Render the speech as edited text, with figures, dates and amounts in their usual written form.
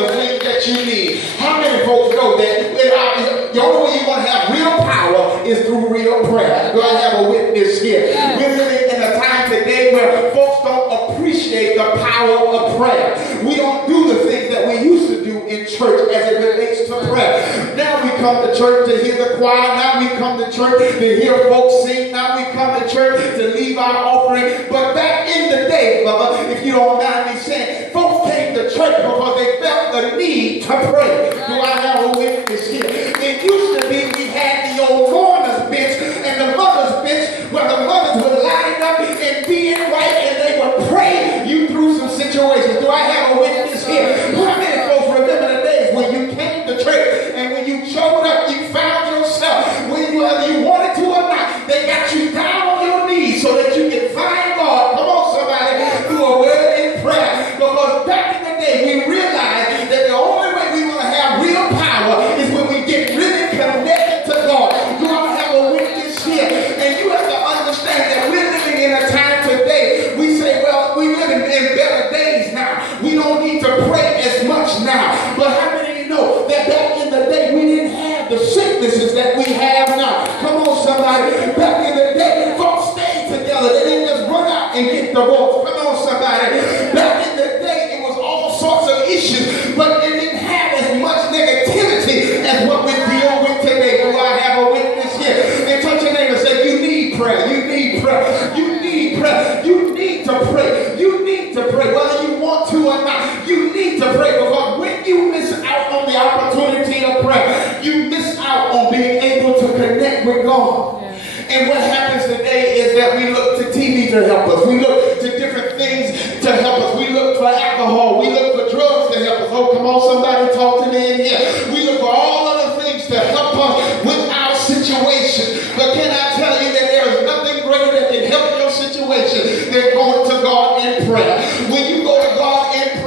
the things that you need. How many folks know that the only way you're going to have real power is through real prayer? Do I have a witness here? We're living in a time today where folks don't appreciate the power of prayer. We don't do the things that we used to do in church as it relates to prayer. Now we come to church to hear the choir. Now we come to church to hear folks sing. Now we come to church to leave our offering. But back in the day, brother, if you don't mind me saying, folks came to church because they felt the need to pray. Do I have a witness here? It used to be we had the old mourners bench and the mothers bench where the mothers would line up and be in right and they would pray you through some situations. Do I have a witness here? How many folks remember the days when you came to church and when you showed up, you found yourself, whether you wanted to or not, they got you down on your knees so that you could find God. Come on, somebody, through a word in prayer. Because back in the day, we realized that the only way we want to have real power is when we get really connected to God. Do I have a witness here? And you have to understand that we're living in a time today. We say, well, we live in better days now. We don't need to pray as much now. But how many of you know that back in the day, we didn't have the sicknesses that we have now? Come on, somebody. Back in the day, folks stayed together. They didn't just run out and get divorced. Come on, somebody. Back in the day, it was all sorts of issues, but it didn't have as much negativity as what we're dealing with today. Do I have a witness here? And touch your neighbor and say, you need prayer. You need prayer. You need prayer. You need to pray. You need to pray. Whether you want to or not, you need to pray, because when you miss out on the opportunity of prayer, you miss out on being able to connect with God. And what happens today is that we look to TV to help us. We look to different things to help us. We look for alcohol. We look for drugs to help us. Oh, come on, somebody talk to me in here. We look for all other things to help us with our situation. But can I tell you that there is nothing greater that can help your situation than going to God in prayer?